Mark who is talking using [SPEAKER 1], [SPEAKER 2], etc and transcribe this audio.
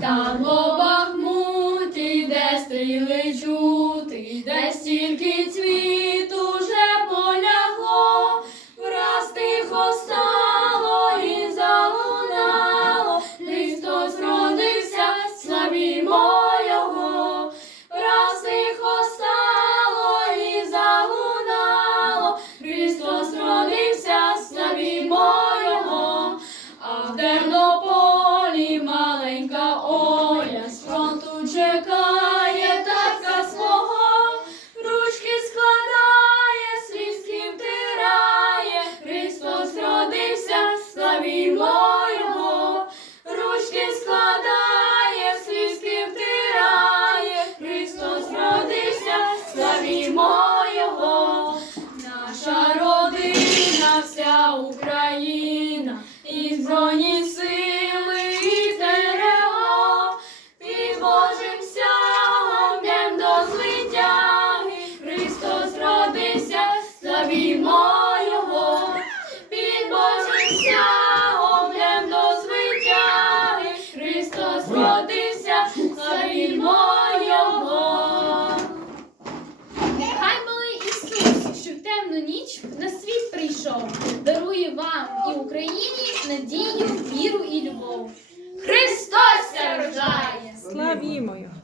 [SPEAKER 1] Там по Бахмуті, де стріли чути, де стільки цвіт вже полягло, враз тихо стало Його, ручки складає, слізки втирає, Христос родився, славімо. Наша родина, вся Україна, і збройні сили, і Божим сягом до звитяги, Христос родився, славімо розродився, славімо його.
[SPEAKER 2] Малий Ісус, що в темну ніч на світ прийшов, дарує вам і Україні надію, віру і любов. Христос рожає! Славімо його!